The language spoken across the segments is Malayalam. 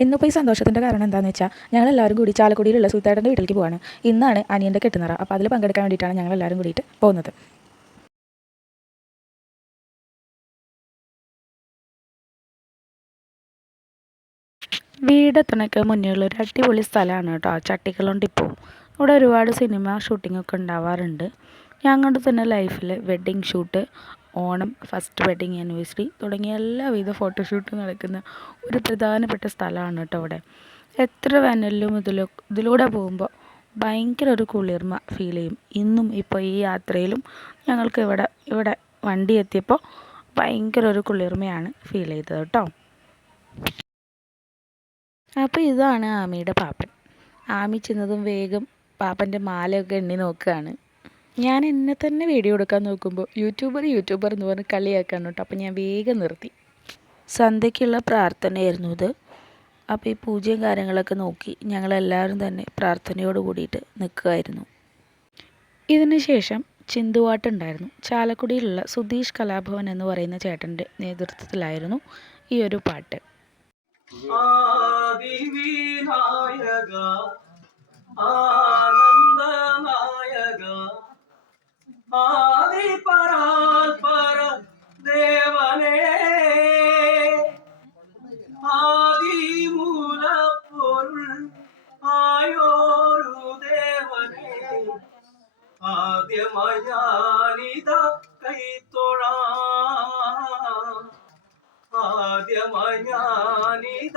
ഇന്നിപ്പോൾ ഈ സന്തോഷത്തിന്റെ കാരണം എന്താണെന്ന് വെച്ചാൽ ഞങ്ങൾ എല്ലാവരും കൂടി ചാലക്കുടിയിലുള്ള സുത്തേട്ടന്റെ വീട്ടിലേക്ക് പോവാണ്. ഇന്നാണ് അനിയന്റെ കെട്ടുനിറ. അപ്പോൾ അതിൽ പങ്കെടുക്കാൻ വേണ്ടിയിട്ടാണ് ഞങ്ങൾ എല്ലാവരും കൂടിയിട്ട് പോകുന്നത്. വീടെത്തണക്ക് മുന്നിലുള്ള ഒരു അടിപൊളി സ്ഥലമാണ് കേട്ടോ. ചട്ടിക്കളുണ്ട് ഇപ്പോൾ ഇവിടെ ഒരുപാട് സിനിമ ഷൂട്ടിംഗ് ഒക്കെ ഉണ്ടാവാറുണ്ട്. ഞങ്ങളുടെ തന്നെ ലൈഫിൽ wedding shoot Onam first wedding anniversary തുടങ്ങിയ എല്ലാവിധ ഫോട്ടോഷൂട്ടും നടക്കുന്ന ഒരു പ്രധാനപ്പെട്ട സ്ഥലമാണ് കേട്ടോ ഇവിടെ. എത്ര വേനലിലും ഇതിലോ ഇതിലൂടെ പോകുമ്പോൾ ഭയങ്കര ഒരു കുളിർമ ഫീൽ ചെയ്യും. ഇന്നും ഇപ്പോൾ ഈ യാത്രയിലും ഞങ്ങൾക്ക് ഇവിടെ ഇവിടെ വണ്ടി എത്തിയപ്പോൾ ഭയങ്കര ഒരു കുളിർമയാണ് ഫീൽ ചെയ്തത് കേട്ടോ. അപ്പോൾ ഇതാണ് ആമിയുടെ പാപ്പൻ. ആമി ചെന്നതും വേഗം പാപ്പന്റെ മാലയൊക്കെ എണ്ണി നോക്കുകയാണ്. ഞാൻ എന്നെ തന്നെ വീഡിയോ എടുക്കാൻ നോക്കുമ്പോൾ യൂട്യൂബർ യൂട്യൂബർ എന്ന് പറഞ്ഞ് കളിയാക്കാൻ കേട്ടോ. അപ്പോൾ ഞാൻ വേഗം നിർത്തി. സന്ധ്യയ്ക്കുള്ള പ്രാർത്ഥനയായിരുന്നു ഇത്. അപ്പോൾ ഈ പൂജയും കാര്യങ്ങളൊക്കെ നോക്കി ഞങ്ങളെല്ലാവരും തന്നെ പ്രാർത്ഥനയോട് കൂടിയിട്ട് നിൽക്കുമായിരുന്നു ഇതിന് ശേഷം ചിന്തുവാട്ടുണ്ടായിരുന്നു ചാലക്കുടിയിലുള്ള സുധീഷ് കലാഭവൻ എന്ന് പറയുന്ന ചേട്ടന്റെ നേതൃത്വത്തിലായിരുന്നു ഈ ഒരു പാട്ട്. ആദിവിനായക ആനന്ദനായക ആദിപരാൽപര ദേവനേ. ആദിമൂലപ്പൊരുൾ ആയോരു ദേവനേ. ആദ്യമായി ഞാനിത കൈത്തൊഴാം ആദ്യമായി കൈത്തൊഴാ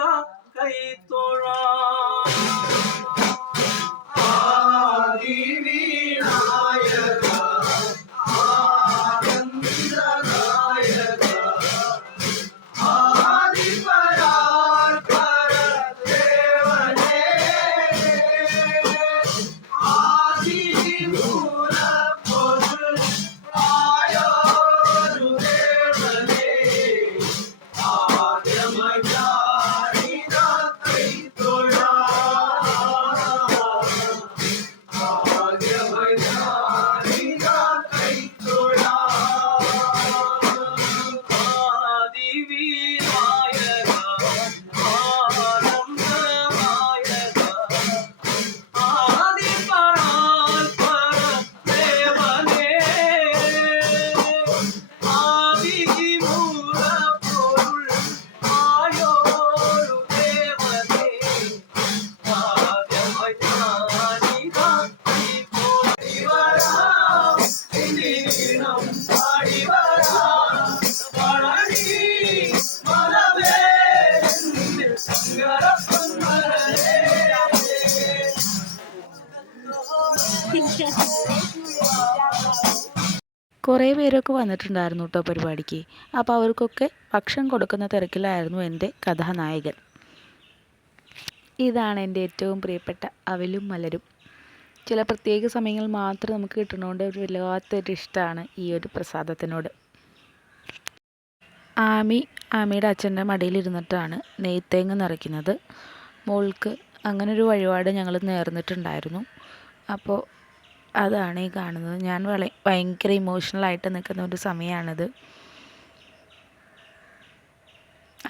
കുറേ പേരൊക്കെ വന്നിട്ടുണ്ടായിരുന്നു കേട്ടോ പരിപാടിക്ക്. അപ്പോൾ അവർക്കൊക്കെ ഭക്ഷണം കൊടുക്കുന്ന തിരക്കിലായിരുന്നു എന്റെ കഥാനായകൻ. ഇതാണ് എന്റെ ഏറ്റവും പ്രിയപ്പെട്ട അവലും മലരും. ചില പ്രത്യേക സമയങ്ങളിൽ മാത്രം നമുക്ക് കിട്ടുന്നതുകൊണ്ട് ഒരു വല്ലാത്തൊരു ഇഷ്ടമാണ് ഈ ഒരു പ്രസാദത്തിനോട്. ആമി ആമിയുടെ അച്ഛന്റെ മടിയിലിരുന്നിട്ടാണ് നെയ്ത്തേങ്ങ നിറയ്ക്കുന്നത്. മോൾക്ക് അങ്ങനൊരു വഴിപാട് ഞങ്ങൾ നേർന്നിട്ടുണ്ടായിരുന്നു. അപ്പോൾ അതാണ് ഈ കാണുന്നത്. ഞാൻ വള ഭയങ്കര ഇമോഷണലായിട്ട് നിൽക്കുന്ന ഒരു സമയമാണിത്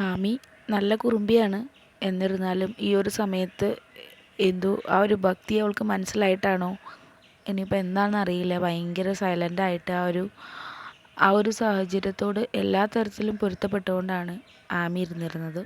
ആമി നല്ല കുറുമ്പിയാണ്. എന്നിരുന്നാലും ഈ ഒരു സമയത്ത് എന്തോ ആ ഒരു ഭക്തി അവൾക്ക് മനസ്സിലായിട്ടാണോ? ഇനിയിപ്പോൾ എന്താണെന്ന് അറിയില്ല ഭയങ്കര സൈലന്റായിട്ട് ആ ഒരു ആ ഒരു സാഹചര്യത്തോട് എല്ലാ തരത്തിലും പൊരുത്തപ്പെട്ടുകൊണ്ടാണ് ആമി ഇരുന്നിരുന്നത്.